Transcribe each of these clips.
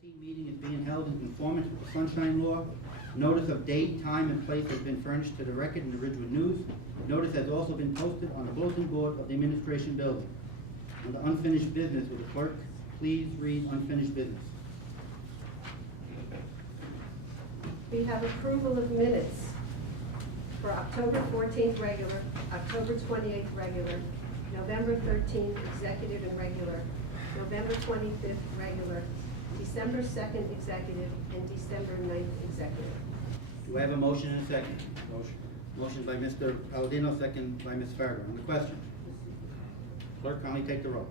14 meeting is being held in conformance with the Sunshine Law. Notice of date, time, and place has been furnished to the record in the Ridgewood News. Notice has also been posted on the bulletin board of the administration building. On the unfinished business, will the clerk please read unfinished business? We have approval of minutes for October 14th regular, October 28th regular, November 13th executive and regular, November 25th regular, December 2nd executive, and December 9th executive. Do I have a motion and a second? Motion. Motion by Mr. Palladino, second by Ms. Fargo. On the question, clerk, kindly take the roll.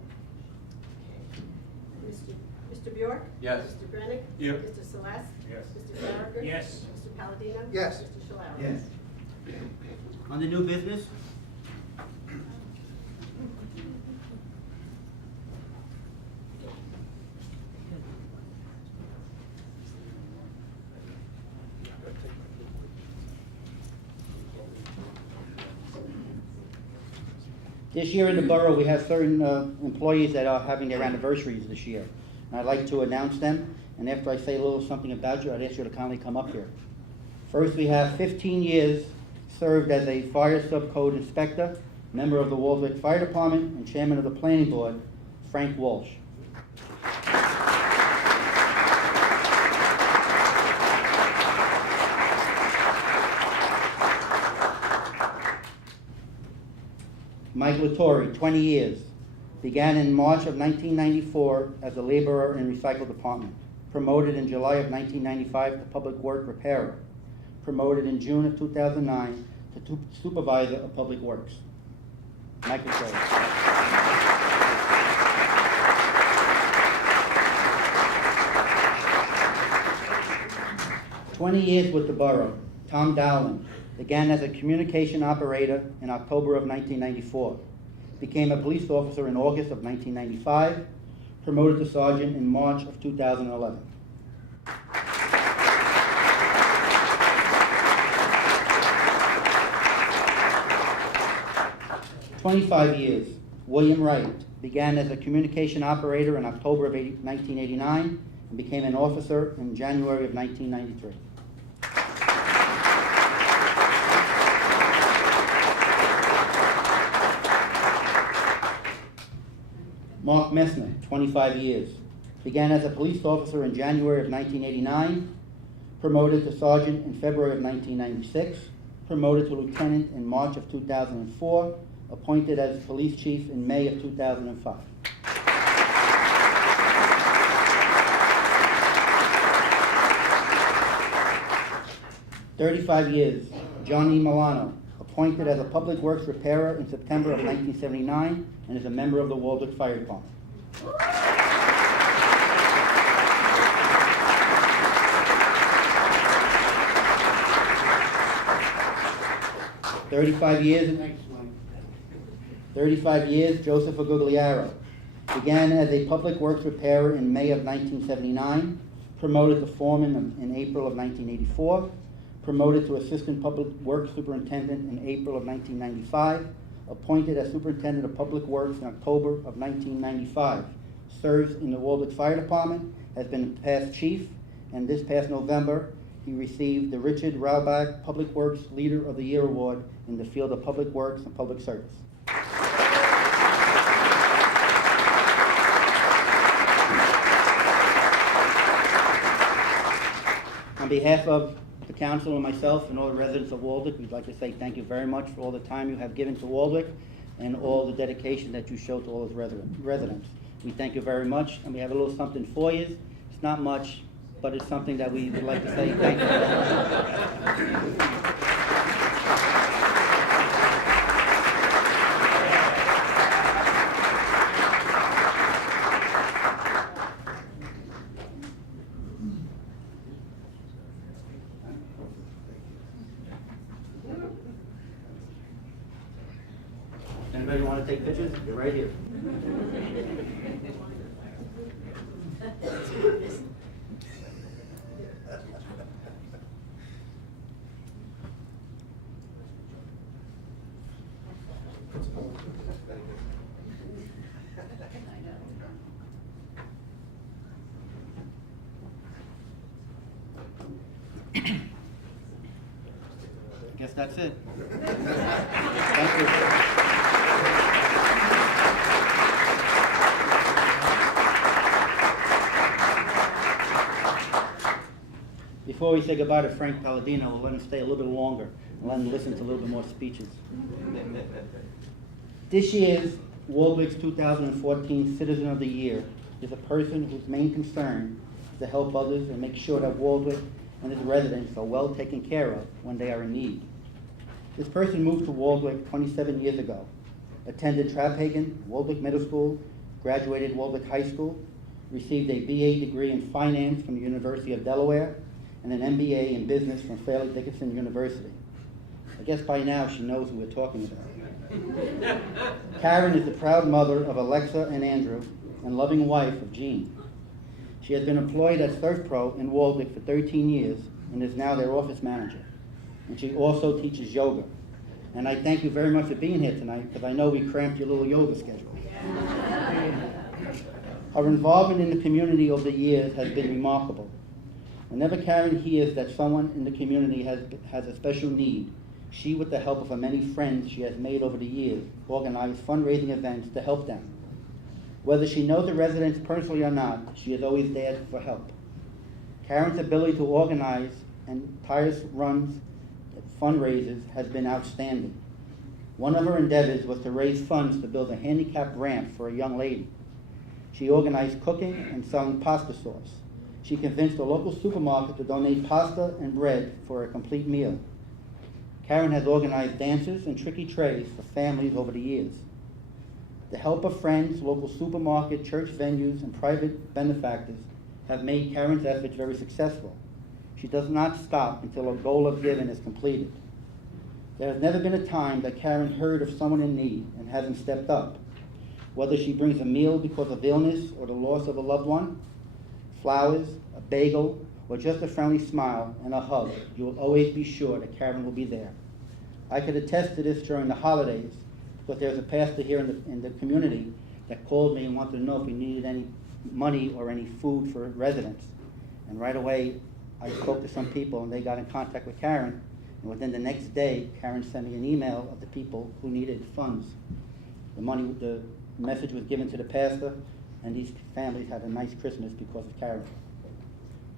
Mr. Bjork? Yes. Mr. Brennick? Yes. Mr. Celeste? Yes. Mr. Farragut? Yes. Mr. Palladino? Yes. Mr. Shalala? Yes. On the new business, this year in the borough, we have certain employees that are having their anniversaries this year. And I'd like to announce them, and after I say a little something about you, I'd ask you to kindly come up here. First, we have 15 years served as a fire subcode inspector, member of the Waldwick Fire Department, and chairman of the planning board, Frank Walsh. Mike Latore, 20 years. Began in March of 1994 as a laborer in recycle department. Promoted in July of 1995 to public work repairer. Promoted in June of 2009 to supervisor of public works. Mike Latore. 20 years with the borough. Tom Dowling. Began as a communication operator in October of 1994. Became a police officer in August of 1995. Promoted to sergeant in March of 2011. "25 years. William Wright. Began as a communication operator in October of 1989 and became an officer in January of 1993. Mark Messner, 25 years. Began as a police officer in January of 1989, promoted to sergeant in February of 1996, promoted to lieutenant in March of 2004, appointed as police chief in May of 2005. "35 years. Johnny Milano. Appointed as a public works repairer in September of 1979 and is a member of the Waldwick Fire Department. 35 years, Joseph Agugliaro. Began as a public works repairer in May of 1979, promoted to foreman in April of 1984, promoted to assistant public works superintendent in April of 1995, appointed as superintendent of public works in October of 1995, serves in the Waldwick Fire Department, has been past chief, and this past November, he received the Richard Raubach Public Works Leader of the Year Award in the field of public works and public service. On behalf of the council and myself and all the residents of Waldwick, we'd like to say thank you very much for all the time you have given to Waldwick and all the dedication that you show to all its residents. We thank you very much, and we have a little something for you. It's not much, but it's something that we would like to say thank you. Anybody want to take pictures? You're right here. That's it. Thank you. Before we say goodbye to Frank Palladino, we'll let him stay a little bit longer and let him listen to a little bit more speeches. This year's Waldwick's 2014 Citizen of the Year is a person whose main concern is to help others and make sure that Waldwick and its residents are well taken care of when they are in need. This person moved to Waldwick 27 years ago, attended Traphagen, Waldwick Middle School, graduated Waldwick High School, received a BA degree in finance from the University of Delaware, and an MBA in business from Fairleigh Dickinson University. I guess by now she knows who we're talking about. Karen is the proud mother of Alexa and Andrew and loving wife of Jean. She has been employed as Surf Pro in Waldwick for 13 years and is now their office manager. And she also teaches yoga. And I thank you very much for being here tonight because I know we cramped your little yoga schedule. Her involvement in the community over the years has been remarkable. Whenever Karen hears that someone in the community has a special need, she, with the help of her many friends she has made over the years, organize fundraising events to help them. Whether she knows the residents personally or not, she is always there for help. Karen's ability to organize and tireless runs fundraisers has been outstanding. One of her endeavors was to raise funds to build a handicapped ramp for a young lady. She organized cooking and selling pasta sauce. She convinced a local supermarket to donate pasta and bread for a complete meal. Karen has organized dances and tricky trays for families over the years. The help of friends, local supermarket, church venues, and private benefactors have made Karen's efforts very successful. She does not stop until a goal of giving is completed. There has never been a time that Karen heard of someone in need and hasn't stepped up. Whether she brings a meal because of illness or the loss of a loved one, flowers, a bagel, or just a friendly smile and a hug, you will always be sure that Karen will be there. I could attest to this during the holidays because there's a pastor here in the community that called me and wanted to know if we needed any money or any food for residents. And right away, I spoke to some people and they got in contact with Karen. And within the next day, Karen sent me an email of the people who needed funds. The message was given to the pastor, and these families had a nice Christmas because of Karen.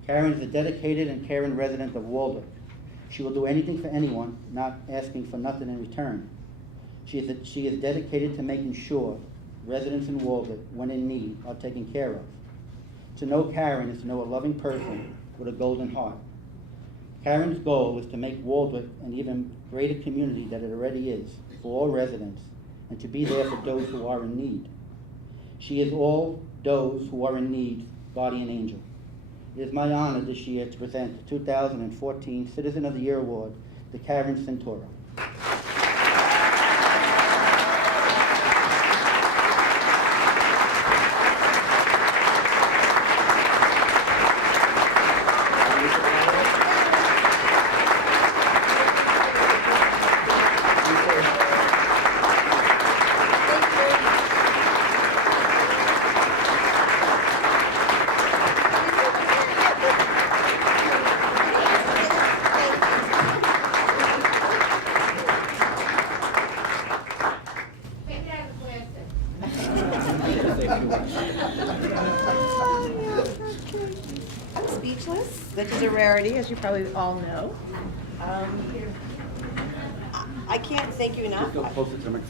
Karen is a dedicated and caring resident of Waldwick. She will do anything for anyone, not asking for nothing in return. She is dedicated to making sure residents in Waldwick, when in need, are taken care of. To know Karen is to know a loving person with a golden heart. Karen's goal is to make Waldwick an even greater community than it already is for all residents, and to be there for those who are in need. She is all those who are in need guardian angel. It is my honor this year to present the 2014 Citizen of the Year Award to Karen Centura. I'm speechless, which is a rarity, as you probably all know. I can't thank you enough. Go closer to me.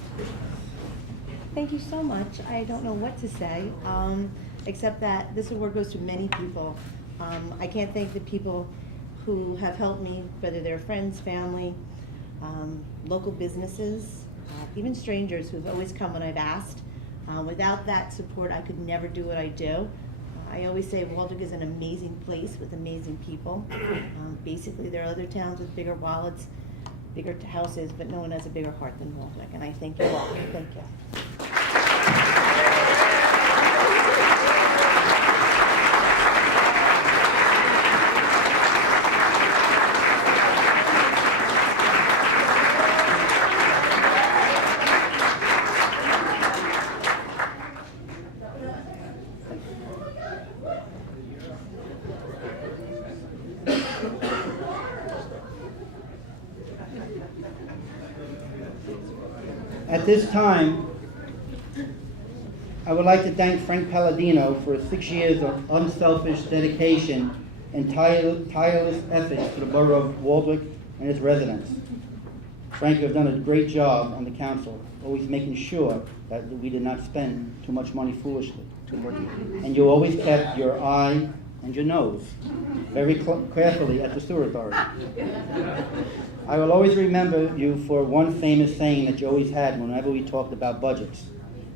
Thank you so much. I don't know what to say, except that this award goes to many people. I can't thank the people who have helped me, whether they're friends, family, local businesses, even strangers who've always come when I've asked. Without that support, I could never do what I do. I always say Waldwick is an amazing place with amazing people. Basically, there are other towns with bigger wallets, bigger houses, but no one has a bigger heart than Waldwick, and I thank you all. Thank you. At this time, I would like to thank Frank Palladino for his 6 years of unselfish dedication and tireless efforts to the borough of Waldwick and its residents. Frank, you have done a great job on the council, always making sure that we did not spend too much money foolishly. And you always kept your eye and your nose very carefully at the sewer authority. I will always remember you for one famous saying that you always had whenever we talked about budgets.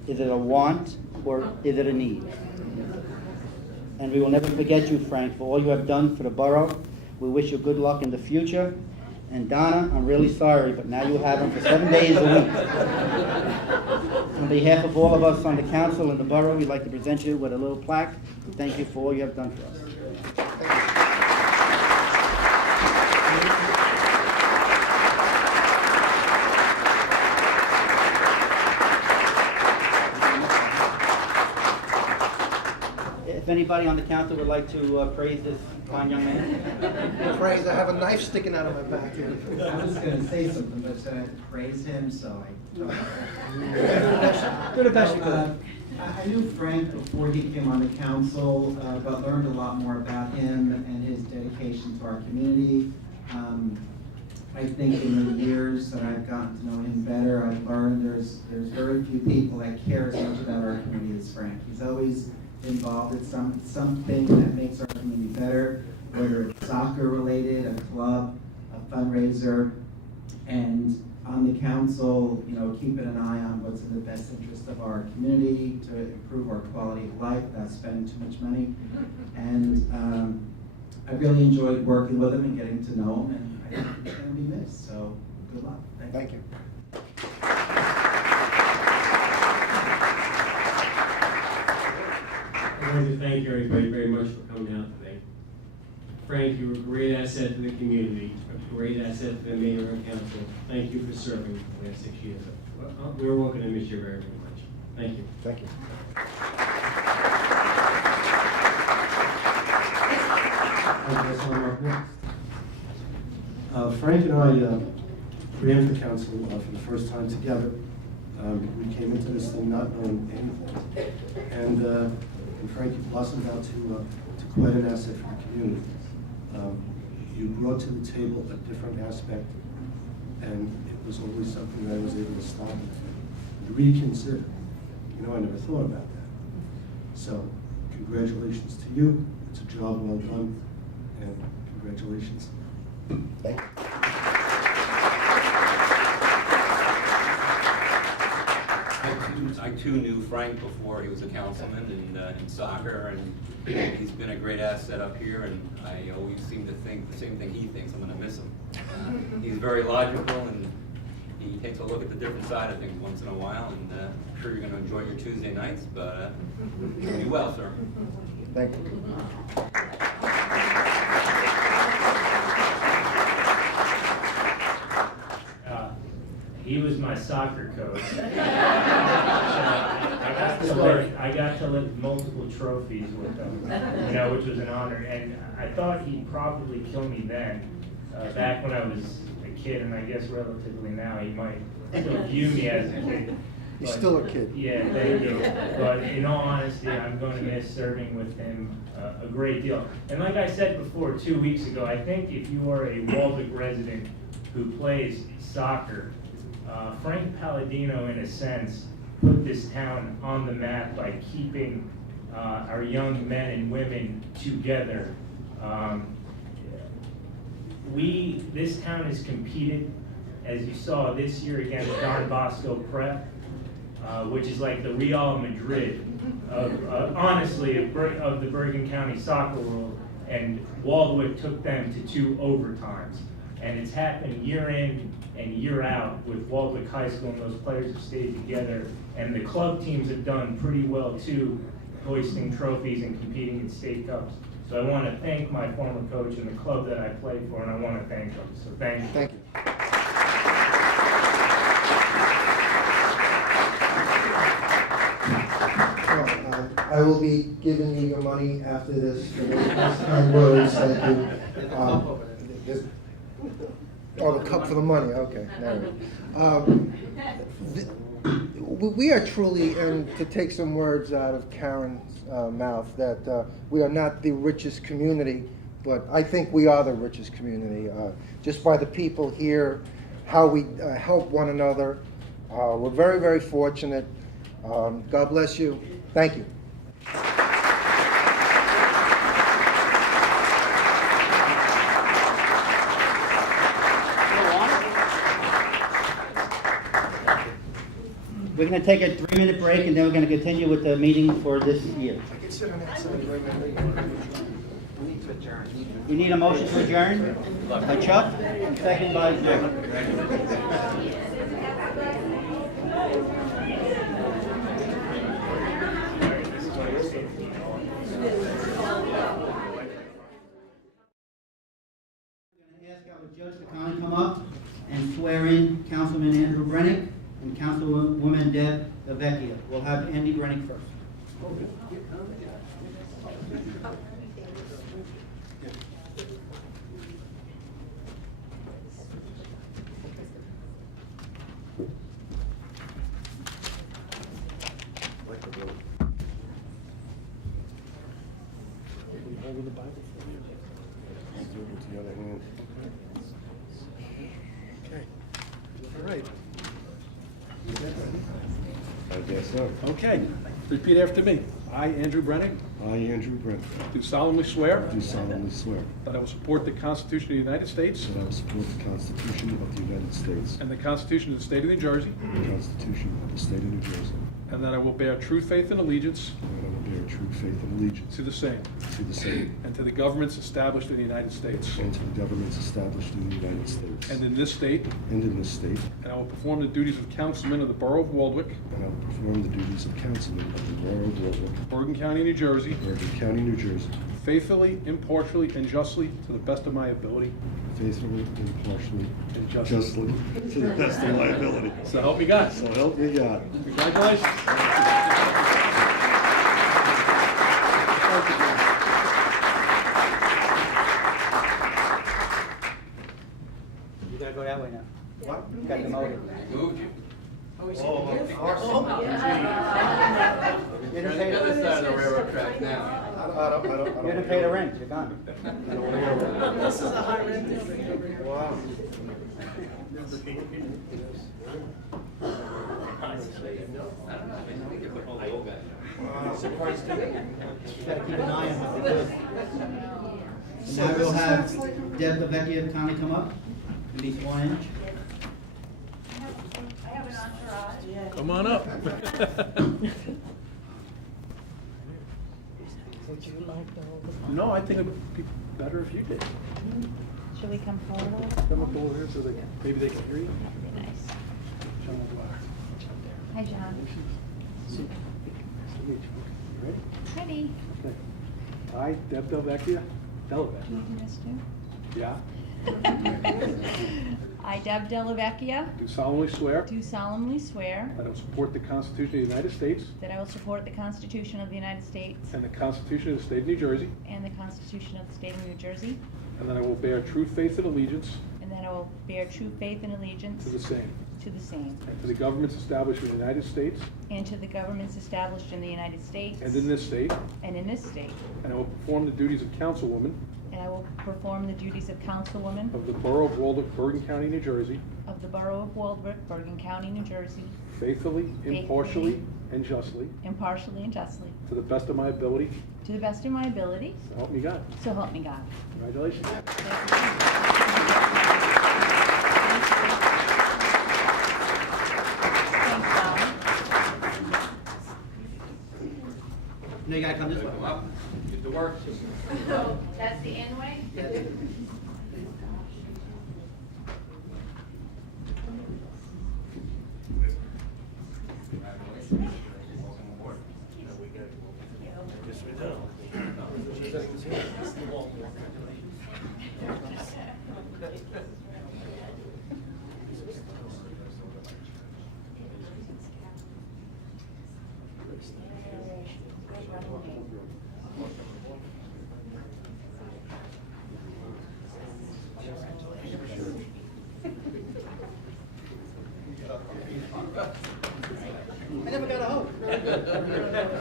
Is it a want or is it a need? And we will never forget you, Frank, for all you have done for the borough. We wish you good luck in the future. And Donna, I'm really sorry, but now you have him for 7 days a week. On behalf of all of us on the council and the borough, we'd like to present you with a little plaque. Thank you for all you have done for us. If anybody on the council would like to praise this fine young man. Praise, I have a knife sticking out of my back here. I was going to say something, but I praise him, so I don't. Do the best you could. I knew Frank before he came on the council, but learned a lot more about him and his dedication to our community. I think in the years that I've gotten to know him better, I've learned there's very few people that care as much about our community as Frank. He's always involved in something that makes our community better, whether it's soccer related, a club, a fundraiser, and on the council, keeping an eye on what's in the best interest of our community to improve our quality of life without spending too much money. And I really enjoyed working with him and getting to know him, and I think he's going to be missed. So good luck. Thank you. I'd like to thank everybody very much for coming out today. Frank, you were a great asset to the community, a great asset to the mayor and council. Thank you for serving the last 6 years. We're all going to miss you very, very much. Thank you. Thank you. Frank and I ran for council for the first time together. We came into this thing not knowing anything. And Frank, you blossomed out to quite an asset for the community. You brought to the table a different aspect, and it was always something that I was able to stop and reconsider. I never thought about that. So, congratulations to you. It's a job well done, and congratulations. Thank you. I too knew Frank before he was a councilman in soccer, and he's been a great asset up here, and I always seem to think the same thing he thinks. I'm going to miss him. He's very logical, and he takes a look at the different side of things once in a while, and I'm sure you're going to enjoy your Tuesday nights, but do well, sir. Thank you. He was my soccer coach. I got to lift multiple trophies with him, which was an honor. And I thought he'd probably kill me then, back when I was a kid, and I guess relatively now he might still view me as a kid. You're still a kid. Yeah, thank you. But in all honesty, I'm going to miss serving with him a great deal. And like I said before, 2 weeks ago, I think if you are a Waldwick resident who plays soccer, Frank Palladino, in a sense, put this town on the map by keeping our young men and women together. This town has competed, as you saw this year, against Don Bosco Prep, which is like the Real Madrid honestly, of the Bergen County soccer world, and Waldwick took them to 2 overtimes. And it's happened year in and year out with Waldwick High School, and those players have stayed together. And the club teams have done pretty well too, hoisting trophies and competing in state cups. So I want to thank my former coach and the club that I played for, and I want to thank them. So thank you. Thank you. I will be giving you your money after this. Kind words, thank you. The cup for the money, okay. There we go. we are truly, and to take some words out of Karen's mouth, that we are not the richest community, but I think we are the richest community, just by the people here, how we help one another. We're very, very fortunate. God bless you. Thank you. We're going to take a 3-minute break, and then we're going to continue with the meeting for this year. I can sit on that side. You need a motion to adjourn? By Chuck, second by Jim. Ask our judge to kindly come up and swear in Councilman Andrew Brennick and Councilwoman Deb Vecchia. We'll have Andy Brennick first. Holding the Bible for you. I'll do it with the other hand. Okay. All right. I guess so. Okay, repeat after me. I, Andrew Brennick, I, Andrew Brent, do solemnly swear do solemnly swear that I will support the Constitution of the United States that I will support the Constitution of the United States and the Constitution of the State of New Jersey, and the Constitution of the State of New Jersey, and that I will bear true faith and allegiance and that I will bear true faith and allegiance to the same to the same and to the governments established in the United States and to the governments established in the United States and in this state, and in this state, and I will perform the duties of councilman of the Borough of Waldwick, and I will perform the duties of councilman of the Borough of Waldwick, Bergen County, New Jersey, Bergen County, New Jersey, faithfully, impartially, and justly to the best of my ability. faithfully, impartially, And justly. justly, to the best of my ability. So help me God. So help me God. Congratulations. You gotta go that way now. What? You got demoted. Moved you. You didn't You're on pay the other the, side of the railroad track now. you didn't pay the rent, you're gone. Wow. You gotta keep an eye on what they do. Now we'll have Deb Vecchia kindly come up and be sworn in. Come on up. No, I think it'd be better if you did. Should we come forward a little? Come up over here so maybe they can hear you. Nice. John McGuire. Hi, John. Nice to meet you. You ready? Ready? Okay. I, Deb Delvecchia, Can you do this too? yeah, I, Deb Delavecchia, do solemnly swear do solemnly swear that I will support the Constitution of the United States that I will support the Constitution of the United States and the Constitution of the State of New Jersey, and the Constitution of the State of New Jersey, and that I will bear true faith and allegiance and that I will bear true faith and allegiance to the same, to the same, and to the governments established in the United States and to the governments established in the United States and in this state, and in this state, and I will perform the duties of councilwoman and I will perform the duties of councilwoman of the Borough of Waldwick, Bergen County, New Jersey, of the Borough of Waldwick, Bergen County, New Jersey, faithfully, impartially, and justly, impartially and justly, to the best of my ability, to the best of my ability, so help me God. so help me God. Congratulations. Thanks, Bob. No, you gotta come this way. Come up, get to work. So that's the in way?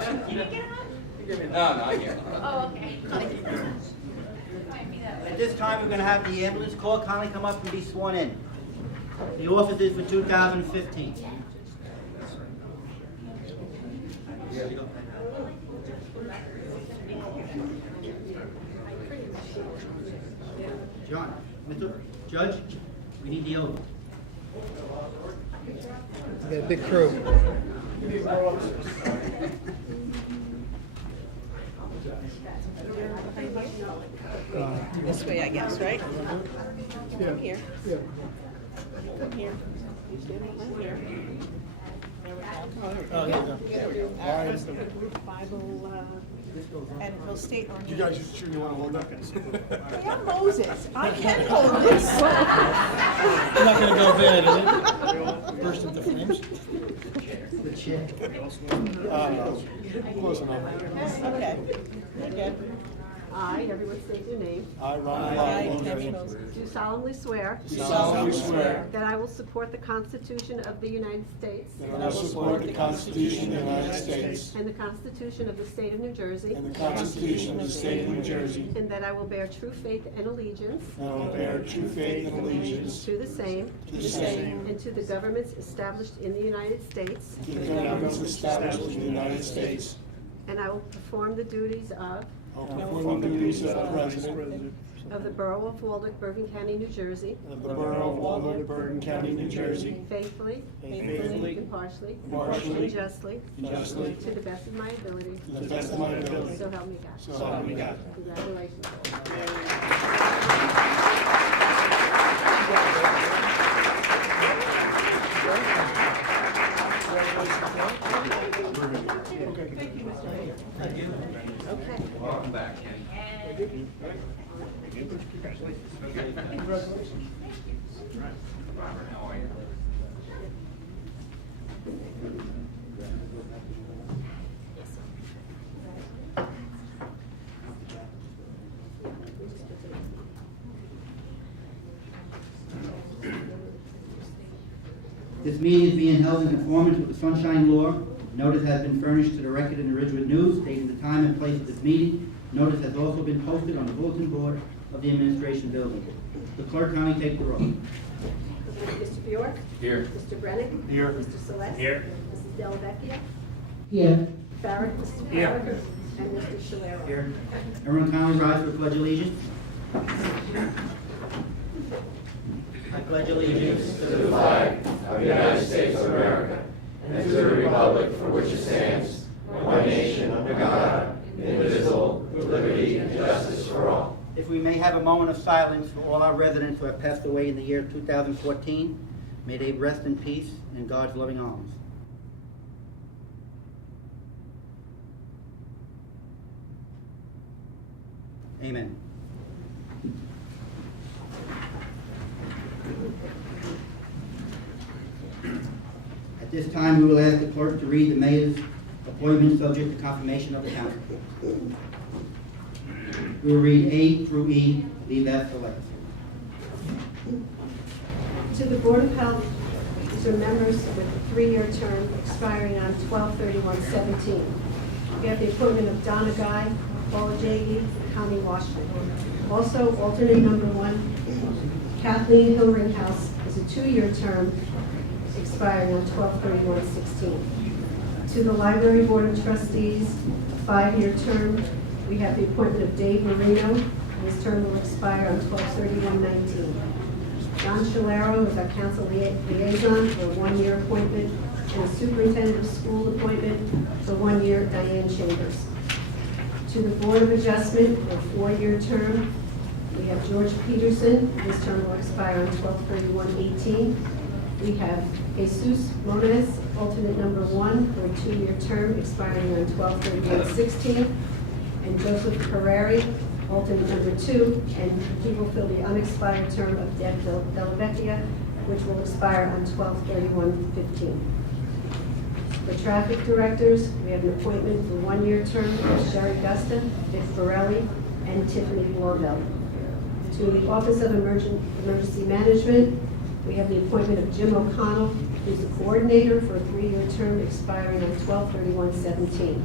You didn't get a hug? No, I can't. Oh, okay. Might be that way. At this time, we're going to have the ambulance corps kindly come up and be sworn in. The officers for 2015. John, Mr. Judge, we need the oath. We got a big crew. This way, I guess, right? Yeah. Come here. Yeah. Come here. You stand right here. There we go. Oh, there you go. We're gonna do Bible, and we'll state on. You guys sure you want to hold that? Hey, I'm Moses. I can hold this. It's not gonna go bad, is it? Burst into flames? The chair. Close enough. Okay. You're good. I, everyone state your name, I, Ron I, Long, Tammy Moses, do solemnly swear do solemnly swear that I will support the Constitution of the United States that I will support the Constitution of the United States and the Constitution of the State of New Jersey, and the Constitution of the State of New Jersey, and that I will bear true faith and allegiance and I will bear true faith and allegiance to the same to the same, and to the governments established in the United States, to the governments established in the United States. and I will perform the duties of I will perform the duties of President of the Borough of Waldeck, Bergen County, New Jersey, of the Borough of Waldeck, Bergen County, New Jersey, faithfully, faithfully, impartially, impartially, and justly, justly, to the best of my ability, to the best of my ability. so help me God. So help me God. Congratulations. Okay. Welcome back, Ken. Robert, how are you? This meeting is being held in conformance with the Sunshine Law. Notice has been furnished to the Record and the Ridgewood News, stating the time and place of this meeting. Notice has also been posted on the bulletin board of the administration building. The clerk kindly take the roll. Mr. Bjork? Here. Mr. Brennan? Here. Mr. Celeste? Here. Mrs. Delvecchia? Here. Farragut? Mr. Here. Farragut? And Mr. Shalero? Here. Everyone kindly rise for the pledge of allegiance. I pledge allegiance to the flag of the United States of America, and to the republic for which it stands, one nation under God, indivisible, with liberty and justice for all. If we may have a moment of silence for all our residents who have passed away in the year 2014, may they rest in peace in God's loving arms. Amen. At this time, we will ask the clerk to read the mayor's appointments subject to confirmation of the council. We will read A through E, leave that for last. To the Board of Health, these are members with a 3-year term expiring on 12/31/17. We have the appointment of Donna Guy, Paula Jaggy, and Connie Washington. Also, alternate number 1, Kathleen Hillringhouse, is a 2-year term expiring on 12/31/16. To the Library Board of Trustees, a 5-year term, we have the appointment of Dave Marino. His term will expire on 12/31/19. John Shalero is our council liaison for a 1-year appointment, and a superintendent of school appointment for 1 year, Diane Chambers. To the Board of Adjustment, for a 4-year term, we have George Peterson. His term will expire on 12/31/18. We have Jesus Moniz, alternate number 1, for a 2-year term expiring on 12/31/16. And Joseph Carreri, alternate number 2, and he will fill the unexpired term of Deb Delvecchia, which will expire on 12/31/15. For traffic directors, we have an appointment for 1-year term of Sherry Gusta, Vic Borelli, and Tiffany Blorville. To the Office of Emergency Management, we have the appointment of Jim O'Connell, who's the coordinator for a 3-year term expiring on 12/31/17.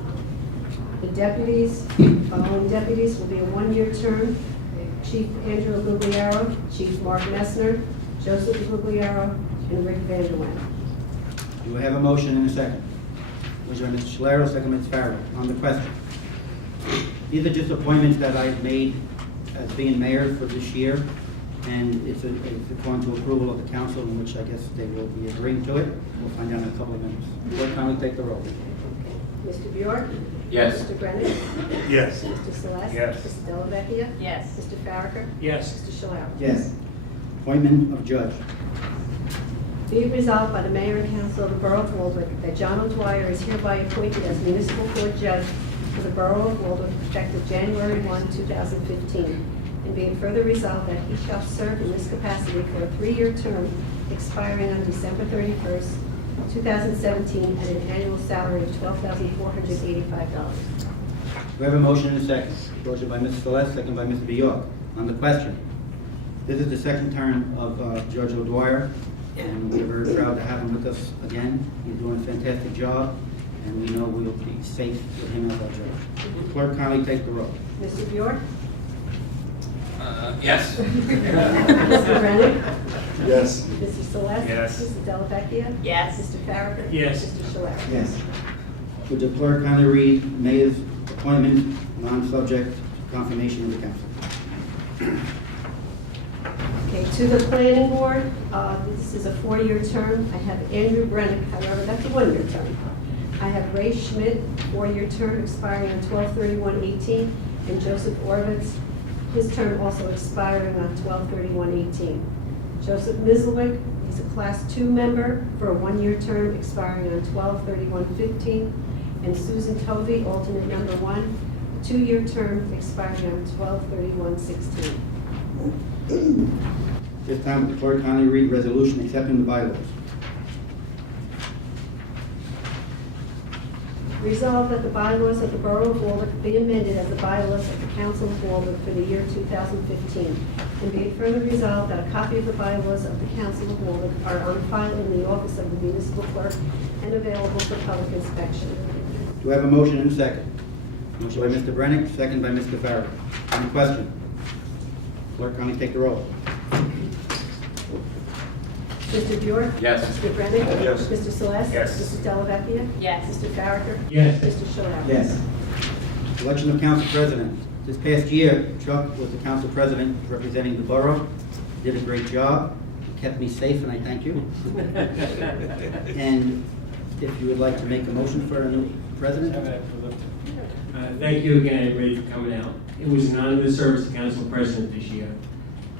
The deputies, following deputies will be a one-year term. Chief Andrew Gugliaro, Chief Mark Messner, Joseph Gugliaro, and Rick Vanderwen. Do we have a motion and a second? Motion by Mr. Scalero, second by Ms. Farrell. On the question. These are just appointments that I've made as being mayor for this year, and it's according to approval of the council, in which I guess they will be agreeing to it. We'll find out in a couple of minutes. Clerk, kindly take the roll. Mr. Bjork? Yes. Mr. Brennan? Yes. Mr. Celeste? Yes. Mrs. Dellavecchia? Yes. Mr. Farraker? Yes. Mr. Shalaro? Yes. Appointment of judge. Be it resolved by the mayor and council of the borough of Waldwick that John O'Dwyer is hereby appointed as municipal court judge for the borough of Waldwick effective January 1, 2015. And be it further resolved that he shall serve in this capacity for a 3-year term expiring on December 31st, 2017, at an annual salary of $12,485. We have a motion and a second. Motion by Mr. Celeste, second by Mr. Bjork. On the question. This is the second term of Judge O'Dwyer, and we're very proud to have him with us again. He's doing a fantastic job, and we know we'll be safe with him as our judge. Clerk, kindly take the roll. Mr. Bjork? Yes. Mr. Brennan? Yes. Mr. Celeste? Yes. Mrs. Dellavecchia? Yes. Mr. Farraker? Yes. Mr. Shalaro? Yes. Would the clerk kindly read mayor's appointment, non-subject to confirmation of the council? Okay, to the planning board, this is a 4-year term. I have Andrew Brennick, however, that's a 1-year term. I have Ray Schmidt, 4-year term expiring on 12/31/18, and Joseph Orvitz, his term also expiring on 12/31/18. Joseph Mislewick, he's a Class 2 member for a 1-year term expiring on 12/31/15, and Susan Tovey, alternate number 1, a 2-year term expiring on 12/31/16. This time, would the clerk kindly read resolution accepting the bylaws? Resolved that the bylaws of the Borough of Waldwick be amended as the bylaws of the Council of Waldwick for the year 2015. And be it further resolved that a copy of the bylaws of the Council of Waldwick are on file in the office of the municipal clerk and available for public inspection. Do we have a motion and a second? Motion by Mr. Brennick, second by Mr. Farraker. On the question. Clerk, kindly take the roll. Mr. Bjork? Yes. Mr. Brennan? Yes. Mr. Celeste? Yes. Mrs. Dellavecchia? Yes. Mr. Farraker? Yes. Mr. Shalaro? Yes. Election of council president. This past year, Chuck was the council president representing the borough. Did a great job. Kept me safe, and I thank you. And if you would like to make a motion for a new president? Thank you again, everybody, for coming out. It was an honor to serve as the council president this year,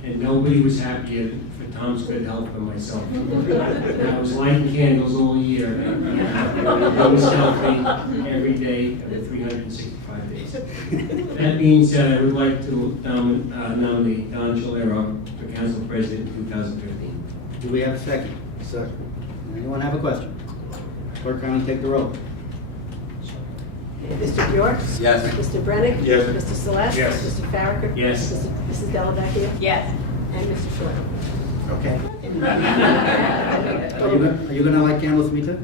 and nobody was happier for Tom's good health than myself. I was lighting candles all year, and I was healthy every day of the 365 days. That being said, I would like to nominate Don Shalaro for council president in 2015. Do we have a second? Second. Anyone have a question? Clerk, kindly take the roll. Mr. Bjork? Yes. Mr. Brennick? Yes. Mr. Celeste? Yes. Mr. Farraker? Yes. Mrs. Dellavecchia? Yes. And Mr. Shalaro? Okay. Are you gonna light candles for me too?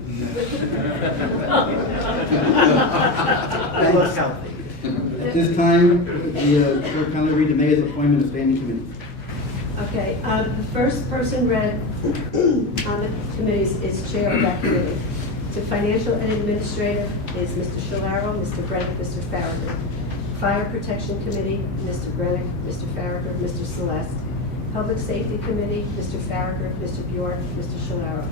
That looks healthy. At this time, the clerk kindly read the mayor's appointment of standing committee. Okay, the first person read on the committees is chair of that committee. To financial and administrative is Mr. Shalaro, Mr. Brennick, Mr. Farraker. Fire Protection Committee, Mr. Brennick, Mr. Farraker, Mr. Celeste. Public Safety Committee, Mr. Farraker, Mr. Bjork, Mr. Shalaro.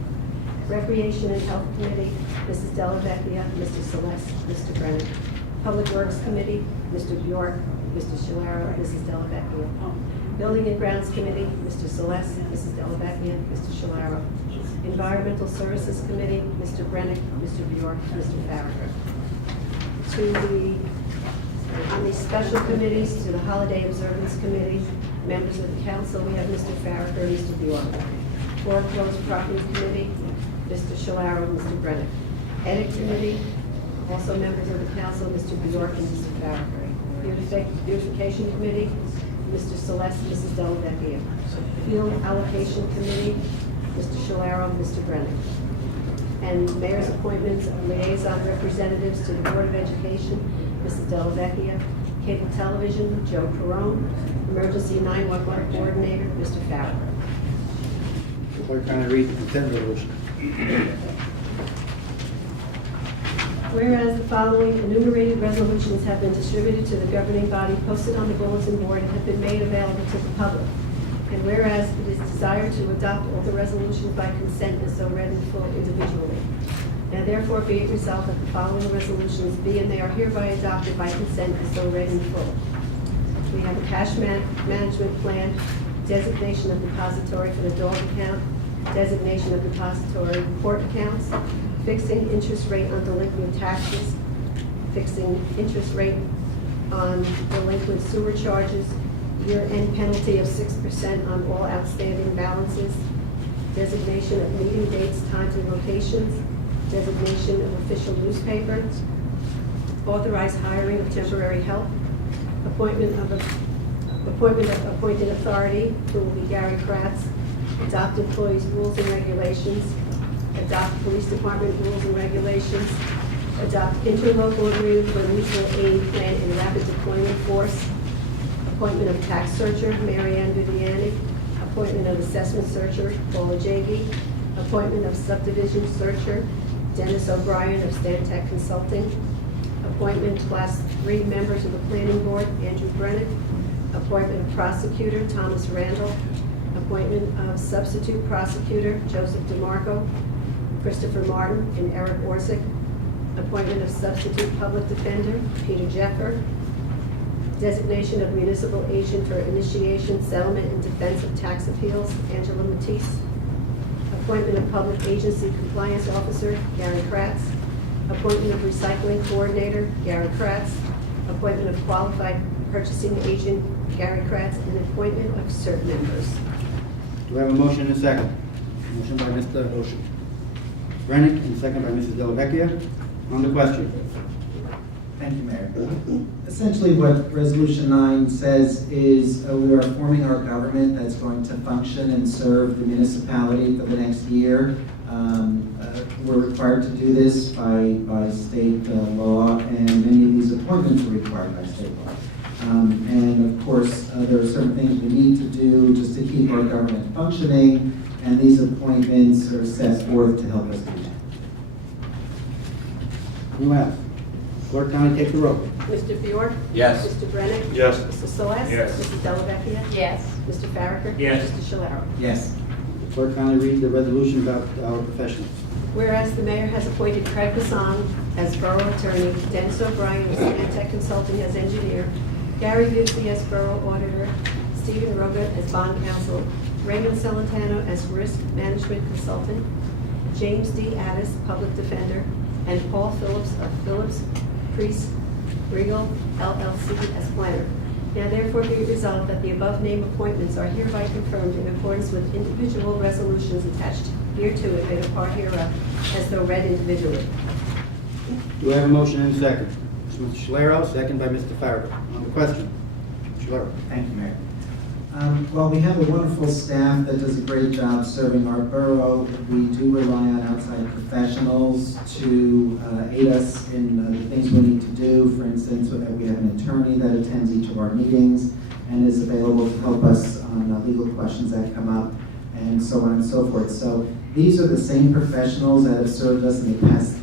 Recreation and Health Committee, Mrs. Dellavecchia, Mr. Celeste, Mr. Brennick. Public Works Committee, Mr. Bjork, Mr. Shalaro, Mrs. Dellavecchia. Building and Grounds Committee, Mr. Celeste, Mrs. Dellavecchia, Mr. Shalaro. Environmental Services Committee, Mr. Brennick, Mr. Bjork, Mr. Farraker. On the special committees, to the Holiday Observance Committee, members of the council, we have Mr. Farraker and Mr. Bjork. Foreclosed Property Committee, Mr. Shalaro and Mr. Brennick. Edit Committee, also members of the council, Mr. Bjork and Mr. Farraker. Beautification Committee, Mr. Celeste, Mrs. Dellavecchia. Field Allocation Committee, Mr. Shalaro, Mr. Brennan. and mayor's appointments of liaison representatives to the Board of Education, Mrs. Dellavecchia, Cable Television, Joe Perone, Emergency 911 Coordinator, Mr. Farrer. Clerk, kindly read the consent resolution. Whereas the following enumerated resolutions have been distributed to the governing body, posted on the bulletin board, and have been made available to the public. And whereas it is desired to adopt all the resolutions by consent as so read in full individually. Now therefore be it resolved that the following resolutions be and they are hereby adopted by consent as so read in full. We have a cash management plan, designation of depository for the dog account, designation of depository report accounts, fixing interest rate on delinquent taxes, fixing interest rate on delinquent sewer charges, year-end penalty of 6% on all outstanding balances, designation of meeting dates, times, and locations, designation of official newspaper, authorized hiring of temporary help, appointment of appointed authority, who will be Gary Kratz, adopt employees' rules and regulations, adopt police department rules and regulations, adopt interlocal agreement for mutual aid plan and rapid deployment force, appointment of tax searcher, Mary Ann Viviani, appointment of assessment searcher, Paula Jaggi, appointment of subdivision searcher, Dennis O'Brien of Stantec Consulting, appointment class 3 members of the planning board, Andrew Brennan, appointment of prosecutor, Thomas Randall, appointment of substitute prosecutor, Joseph DeMarco, Christopher Martin and Eric Orsick, appointment of substitute public defender, Peter Jeffer, designation of municipal agent for initiation, settlement, and defense of tax appeals, Angela Matisse, appointment of public agency compliance officer, Gary Kratz, appointment of recycling coordinator, Gary Kratz, appointment of qualified purchasing agent, Gary Kratz, and appointment of CERT members. Do I have a motion and a second? Motion by Mr. Rennick and second by Mrs. Dellavecchia. On the question. Thank you, Mayor. Essentially, what Resolution 9 says is we are forming our government that's going to function and serve the municipality for the next year. We're required to do this by state law, and many of these appointments are required by state law. And of course, there are certain things we need to do just to keep our government functioning, and these appointments are set forth to help us do that. Anyone else? Clerk, kindly take the roll. Mr. Bjork? Yes. Mr. Brennan? Yes. Mr. Celeste? Yes. Mrs. Dellavecchia? Yes. Mr. Farrer? Yes. Mr. Shalaro? Yes. Clerk, kindly read the resolution about our professionals. Whereas the mayor has appointed Craig Bassan as borough attorney, Dennis O'Brien of Stantec Consulting as engineer, Gary Busey as borough auditor, Stephen Roga as bond counsel, Raymond Celentano as risk management consultant, James D. Addis, public defender, and Paul Phillips of Phillips Priest Regal LLC as planner. Now therefore be it resolved that the above named appointments are hereby confirmed in accordance with individual resolutions attached hereto and made a part hereof as though read individually. Do I have a motion and a second? Mr. Shalaro, second by Mr. Farragut. On the question. Mr. Shalaro. Thank you, Mayor. Well, we have a wonderful staff that does a great job serving our borough. We do rely on outside professionals to aid us in the things we need to do. For instance, we have an attorney that attends each of our meetings and is available to help us on legal questions that come up, and so on and so forth. So these are the same professionals that have served us in the past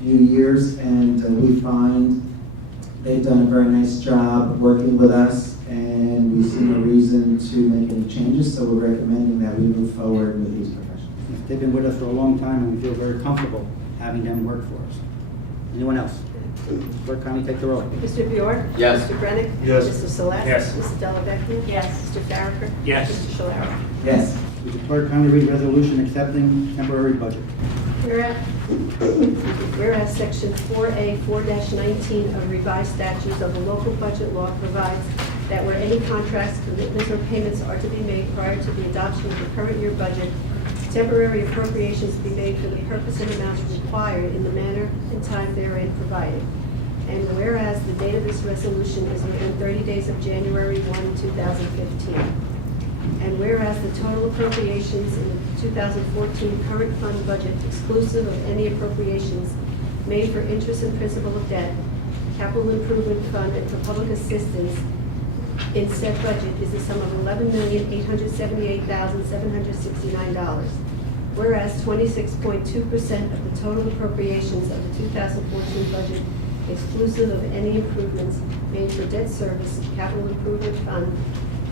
few years, and we find they've done a very nice job working with us, and we see no reason to make any changes, so we're recommending that we move forward with these professionals. They've been with us for a long time, and we feel very comfortable having them work for us. Anyone else? Clerk, kindly take the roll. Mr. Bjork? Yes. Mr. Brennick? Yes. Mr. Celeste? Yes. Mrs. Dellavecchia? Yes. Mr. Farragut? Yes. Mr. Shalaro? Yes. Would the clerk kindly read resolution accepting temporary budget? Whereas Section 4A 4-19 of revised statutes of the local budget law provides that where any contracts, commitments, or payments are to be made prior to the adoption of the current year budget, temporary appropriations be made for the purpose and amounts required in the manner and time therein provided. And whereas the date of this resolution is within 30 days of January 1, 2015. And whereas the total appropriations in the 2014 current fund budget, exclusive of any appropriations made for interest and principal of debt, capital improvement fund, and for public assistance in said budget is the sum of $11,878,769. Whereas 26.2% of the total appropriations of the 2014 budget, exclusive of any improvements made for debt service, capital improvement fund,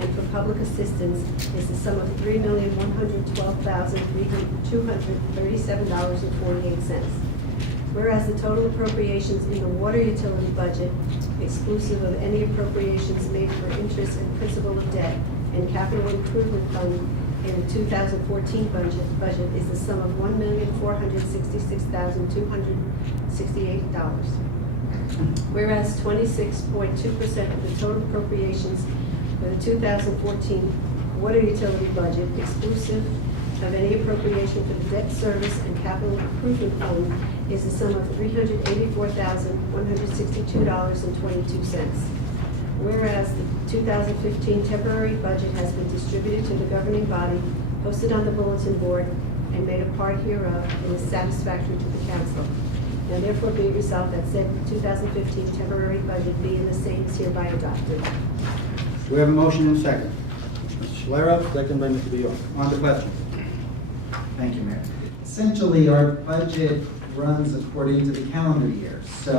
and for public assistance is the sum of $3,112,237.48. Whereas the total appropriations in the water utility budget, exclusive of any appropriations made for interest and principal of debt and capital improvement fund in the 2014 budget is the sum of $1,466,268. Whereas 26.2% of the total appropriations for the 2014 water utility budget, exclusive of any appropriation for the debt service and capital improvement fund, is the sum of $384,162.22. Whereas the 2015 temporary budget has been distributed to the governing body, posted on the bulletin board, and made a part hereof, and is satisfactory to the council. Now therefore be it resolved that said 2015 temporary budget be and the same is hereby adopted. We have a motion and a second. Mr. Schlera, second by Mr. Bjork. On the question. Thank you, Mayor. Essentially, our budget runs according to the calendar year. So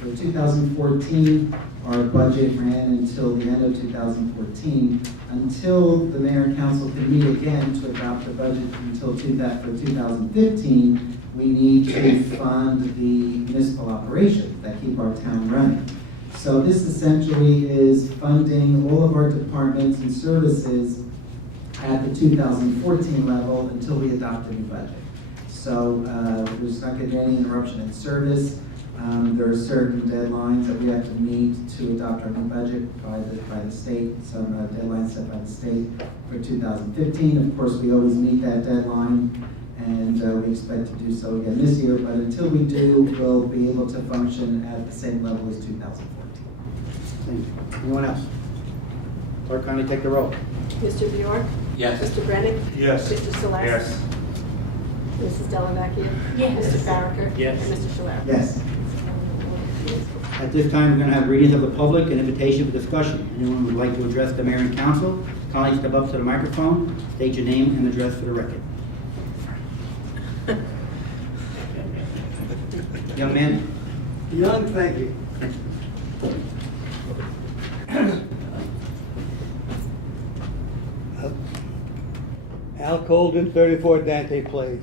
for 2014, our budget ran until the end of 2014, until the mayor and council can meet again to adopt the budget for 2015. We need to fund the municipal operations that keep our town running. So this essentially is funding all of our departments and services at the 2014 level until we adopt a new budget. So there's not going to be any interruption in service. There are certain deadlines that we have to meet to adopt our new budget by the state, some deadlines set by the state for 2015. Of course, we always meet that deadline, and we expect to do so again this year, but until we do, we'll be able to function at the same level as 2014. Thank you. Anyone else? Clerk, kindly take the roll. Mr. Bjork? Yes. Mr. Brennan? Yes. Mr. Celeste? Yes. Mrs. Delavecchia? Yes. Mr. Farraker? Yes. And Mr. Schlera? Yes. At this time, we're going to have readings of the public and invitation for discussion. Anyone who would like to address the mayor and council, kindly step up to the microphone, state your name and address for the record. Young man. Young, thank you. Al Colden, 34 Dante Place.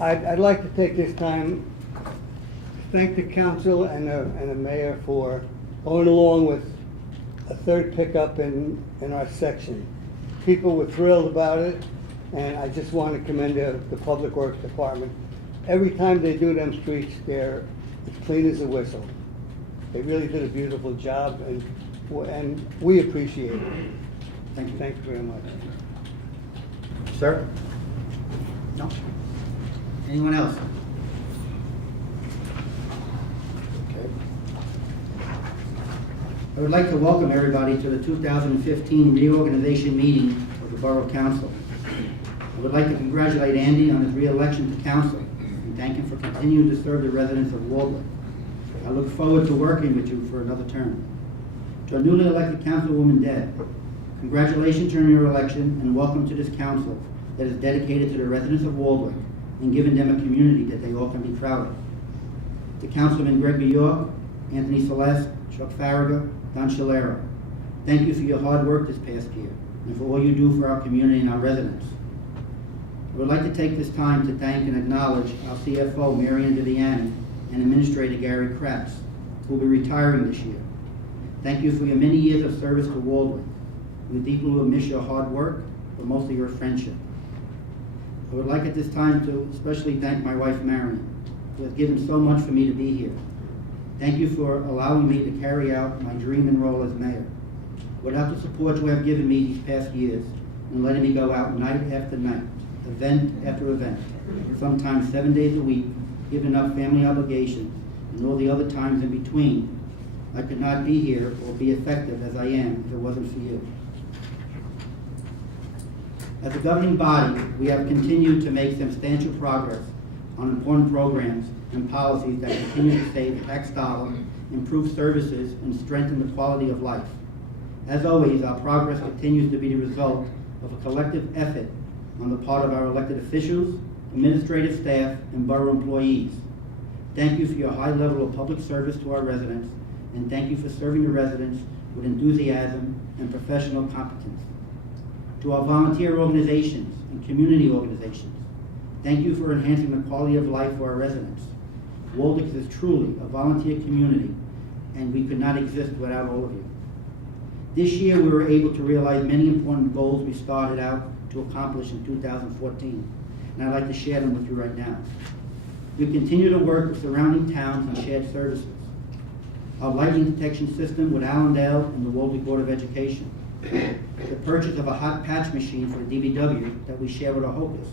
I'd like to take this time to thank the council and the mayor for going along with a third pickup in our section. People were thrilled about it, and I just want to commend the Public Works Department. Every time they do them streets, they're as clean as a whistle. They really did a beautiful job, and we appreciate it. Thank you. Thank you very much. Sir? No? Anyone else? Okay. I would like to welcome everybody to the 2015 reorganization meeting of the Borough Council. I would like to congratulate Andy on his re-election to council and thank him for continuing to serve the residents of Waldwick. I look forward to working with you for another term. To our newly elected Councilwoman Deb, congratulations on your election and welcome to this council that is dedicated to the residents of Waldwick and giving them a community that they all can be proud of. To Councilman Greg Bjork, Anthony Celeste, Chuck Farragut, Don Schlera, thank you for your hard work this past year and for all you do for our community and our residents. I would like to take this time to thank and acknowledge our CFO, Marian Viviani, and Administrator Gary Kratz, who will be retiring this year. Thank you for your many years of service to Waldwick. We deeply will miss your hard work, but mostly your friendship. I would like at this time to especially thank my wife, Marian, who has given so much for me to be here. Thank you for allowing me to carry out my dream and role as mayor. Without the support you have given me these past years and letting me go out night after night, event after event, sometimes 7 days a week, giving up family obligations and all the other times in between, I could not be here or be effective as I am if it wasn't for you. As a governing body, we have continued to make substantial progress on important programs and policies that continue to save tax dollars, improve services, and strengthen the quality of life. As always, our progress continues to be the result of a collective effort on the part of our elected officials, administrative staff, and borough employees. Thank you for your high level of public service to our residents, and thank you for serving the residents with enthusiasm and professional competence. To our volunteer organizations and community organizations, thank you for enhancing the quality of life for our residents. Waldeck is truly a volunteer community, and we could not exist without all of you. This year, we were able to realize many important goals we started out to accomplish in 2014, and I'd like to share them with you right now. We continue to work with surrounding towns and shared services. Our lightning detection system with Allendale and the Waldeck Board of Education. The purchase of a hot patch machine for the DBW that we share with our Hocus.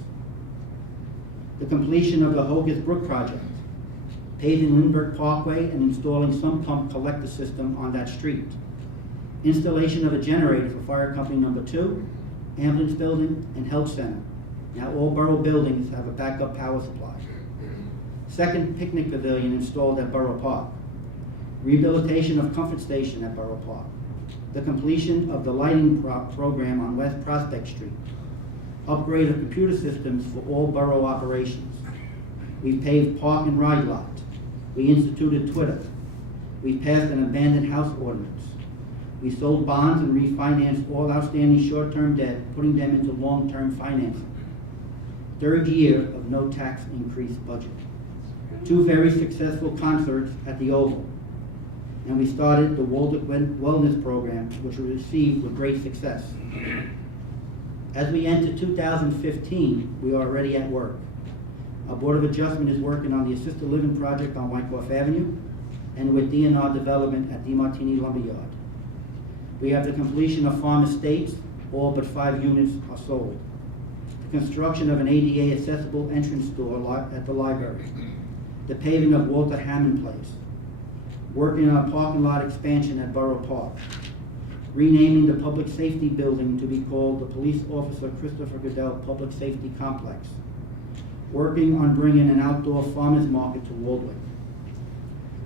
The completion of the Hocus Brook project, paving Lindbergh Parkway and installing sump pump collector system on that street. Installation of a generator for Fire Company Number 2, Ambulance Building, and Health Center. Now all borough buildings have a backup power supply. Second picnic pavilion installed at Borough Park. Rehabilitation of Comfort Station at Borough Park. The completion of the lighting program on West Prospect Street. Upgrade of computer systems for all borough operations. We paved park and ride lot. We instituted Twitter. We passed an abandoned house ordinance. We sold bonds and refinanced all outstanding short-term debt, putting them into long-term financing. Third year of no tax increase budget. 2 very successful concerts at the Oval. And we started the Waldeck Wellness Program, which was received with great success. As we enter 2015, we are already at work. Our Board of Adjustment is working on the assisted living project on Wyckoff Avenue and with DNR development at DeMartini Lumberyard. We have the completion of Farm Estates, all but 5 units are sold. The construction of an ADA accessible entrance door at the library. The paving of Walter Hammond Place. Working on a parking lot expansion at Borough Park. Renaming the public safety building to be called the Police Officer Christopher Goodell Public Safety Complex. Working on bringing an outdoor farmers market to Waldeck.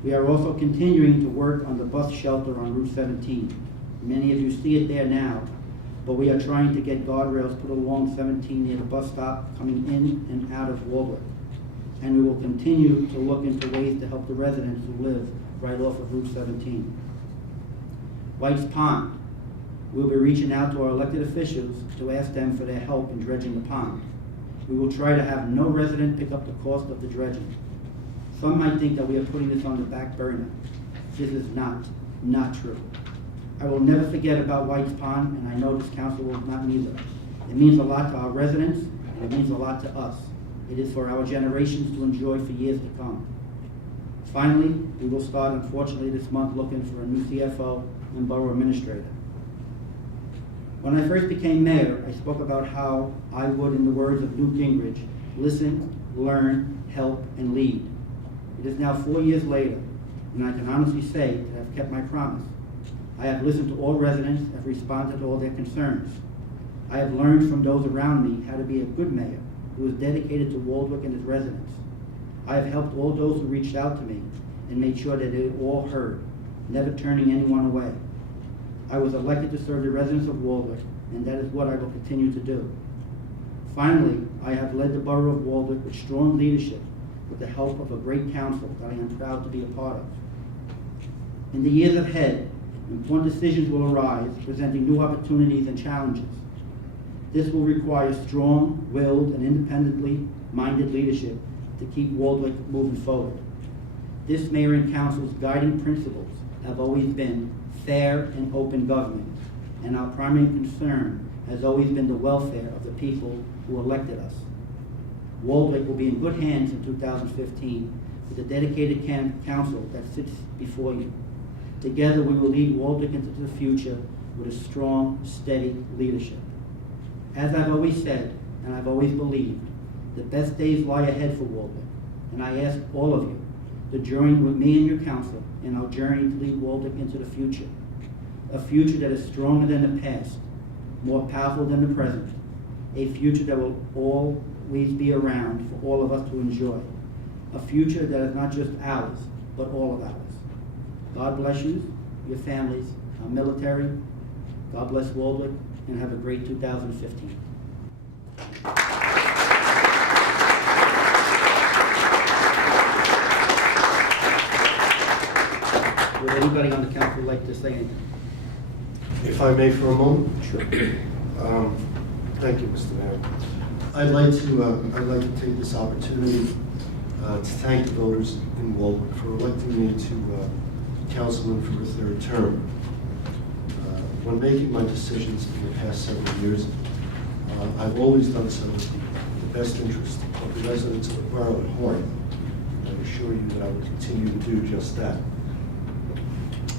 We are also continuing to work on the bus shelter on Route 17. Many of you see it there now, but we are trying to get guardrails put along 17 near the bus stop coming in and out of Waldeck. And we will continue to look into ways to help the residents who live right off of Route 17. White's Pond. We'll be reaching out to our elected officials to ask them for their help in dredging the pond. We will try to have no resident pick up the cost of the dredging. Some might think that we are putting this on the back burner. This is not true. I will never forget about White's Pond, and I know this council will not neither. It means a lot to our residents, and it means a lot to us. It is for our generations to enjoy for years to come. Finally, we will start, unfortunately, this month looking for a new CFO and borough administrator. When I first became mayor, I spoke about how I would, in the words of Newt Gingrich, listen, learn, help, and lead. It is now 4 years later, and I can honestly say that I've kept my promise. I have listened to all residents, have responded to all their concerns. I have learned from those around me how to be a good mayor who is dedicated to Waldeck and its residents. I have helped all those who reached out to me and made sure that they all heard, never turning anyone away. I was elected to serve the residents of Waldeck, and that is what I will continue to do. Finally, I have led the borough of Waldeck with strong leadership with the help of a great council that I am proud to be a part of. In the years ahead, important decisions will arise, presenting new opportunities and challenges. This will require strong-willed and independently minded leadership to keep Waldeck moving forward. This mayor and council's guiding principles have always been fair and open government, and our primary concern has always been the welfare of the people who elected us. Waldeck will be in good hands in 2015 with a dedicated council that sits before you. Together we will lead Waldeck into the future with a strong, steady leadership. As I've always said, and I've always believed, the best days lie ahead for Waldeck, and I ask all of you to join with me and your council in our journey to lead Waldeck into the future. A future that is stronger than the past, more powerful than the present, a future that will always be around for all of us to enjoy, a future that is not just ours, but all of ours. God bless you, your families, our military. God bless Waldwick, and have a great 2015. Would anybody on the council like to say anything? If I may for a moment? Sure. Thank you, Mr. Mayor. I'd like to take this opportunity to thank the voters in Waldwick for electing me to councilman for a third term. When making my decisions in the past several years, I've always done so with the best interest of the residents of the borough at heart. I assure you that I will continue to do just that.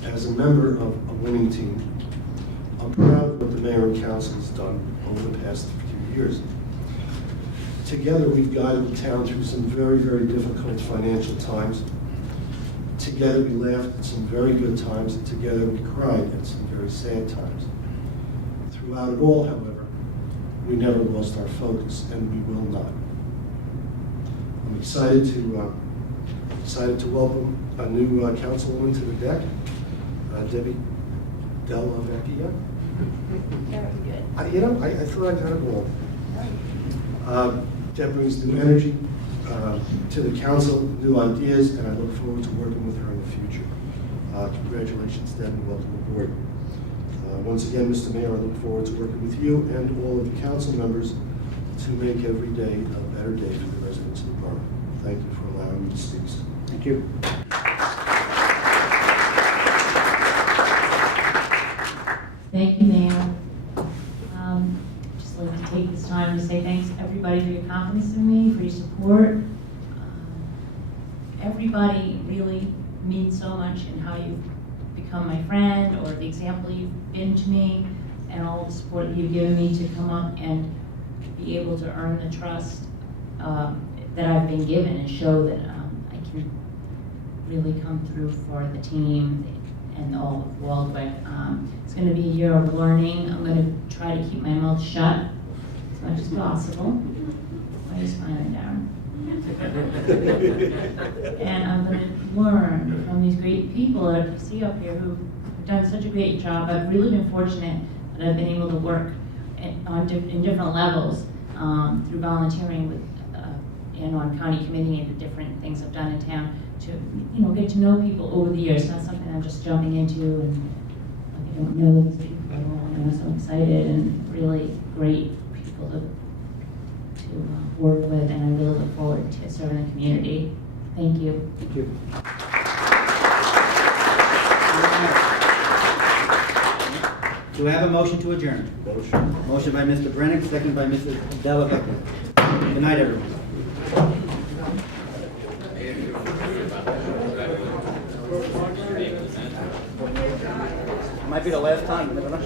As a member of a winning team, I'm proud of what the mayor and council has done over the past few years. Together, we've guided the town through some very, very difficult financial times. Together, we laughed at some very good times, and together we cried at some very sad times. Throughout it all, however, we never lost our focus, and we will not. I'm excited to welcome a new councilwoman to the deck, Debbie Della Vecchia. Very good. You know, I thought I got it wrong. Deb brings new energy to the council, new ideas, and I look forward to working with her in the future. Congratulations, Deb, and welcome aboard. Once again, Mr. Mayor, I look forward to working with you and all of the council members to make every day a better day for the residents of the borough. Thank you for allowing me to speak, sir. Thank you. Thank you, Mayor. Just like to take this time to say thanks to everybody for your confidence in me, for your support. Everybody really means so much in how you've become my friend, or the example you've been to me, and all the support that you've given me to come up and be able to earn the trust that I've been given, and show that I can really come through for the team and all of Waldwick. It's going to be a year of learning. I'm going to try to keep my mouth shut as much as possible. Why are you smiling, Darren? And I'm going to learn from these great people that I see up here who've done such a great job. I've really been fortunate that I've been able to work in different levels through volunteering with and on county committee and the different things I've done in town to get to know people over the years. It's not something I'm just jumping into and I don't know these people at all. And I'm so excited and really great people to work with, and I really look forward to serving the community. Thank you. Thank you. Do we have a motion to adjourn? Motion. Motion by Mr. Brennick, second by Mrs. Della Vecchia. Good night, everyone. Might be the last time, you never know.